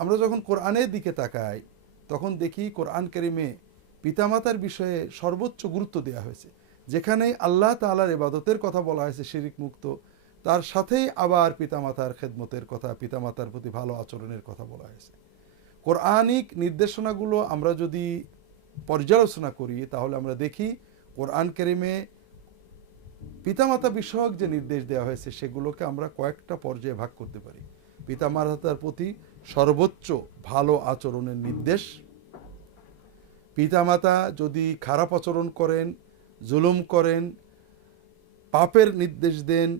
আমরা যখন কোরআনের দিকে তাকাই তখন দেখি কোরআন কারিমে পিতামাতার বিষয়ে সর্বোচ্চ গুরুত্ব দেওয়া হয়েছে। যেখানে আল্লাহ তাআলার ইবাদতের কথা বলা হয়েছে শিরিক মুক্ত, তার সাথেই আবার পিতামাতার খেদমতের কথা, পিতামাতার প্রতি ভালো আচরণের কথা বলা হয়েছে। কোরআনিক নির্দেশনাগুলো আমরা যদি পর্যালোচনা করি তাহলে আমরা দেখি কোরআন কারিমে পিতামাতা বিষয়ক যে নির্দেশ দেওয়া হয়েছে সেগুলোকে আমরা কয়েকটা পর্যায়ে ভাগ করতে পারি। পিতামাতার প্রতি সর্বোচ্চ ভালো আচরণের নির্দেশ, পিতামাতা যদি খারাপ আচরণ করেন, জুলুম করেন, পাপের নির্দেশ দেন,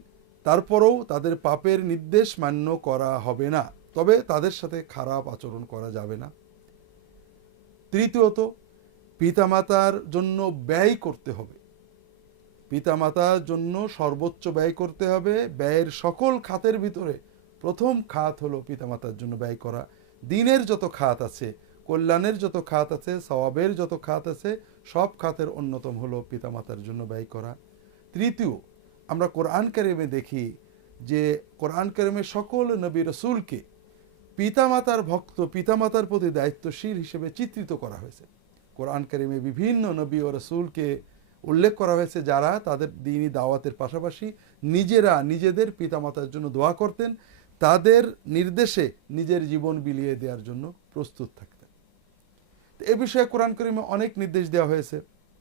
তারপরেও তাদের পাপের নির্দেশ মান্য করা হবে না, তবে তাদের সাথে খারাপ আচরণ করা যাবে না। তৃতীয়ত, পিতামাতার জন্য ব্যয় করতে হবে, পিতামাতার জন্য সর্বোচ্চ ব্যয় করতে হবে। ব্যয়ের সকল খাতের ভিতরে প্রথম খাত হলো পিতামাতার জন্য ব্যয় করা। দিনের যত খাত আছে, কল্যাণের যত খাত আছে, সওয়াবের যত খাত আছে, সব খাতের অন্যতম হলো পিতামাতার জন্য ব্যয় করা। তৃতীয়, আমরা কোরআন কারিমে দেখি যে কোরআন কারিমে সকল নবী রাসূলকে পিতামাতার ভক্ত, পিতামাতার প্রতি দায়িত্বশীল হিসেবে চিত্রিত করা হয়েছে। কোরআন কারিমে বিভিন্ন নবী ও রাসূলকে উল্লেখ করা হয়েছে যারা তাদের দ্বীনি দাওয়াতের পাশাপাশি নিজেরা নিজেদের পিতামাতার জন্য দোয়া করতেন, তাদের নির্দেশে নিজের জীবন বিলিয়ে দেওয়ার জন্য প্রস্তুত থাকতেন। এ বিষয়ে কোরআন কারিমে অনেক নির্দেশ দেওয়া হয়েছে।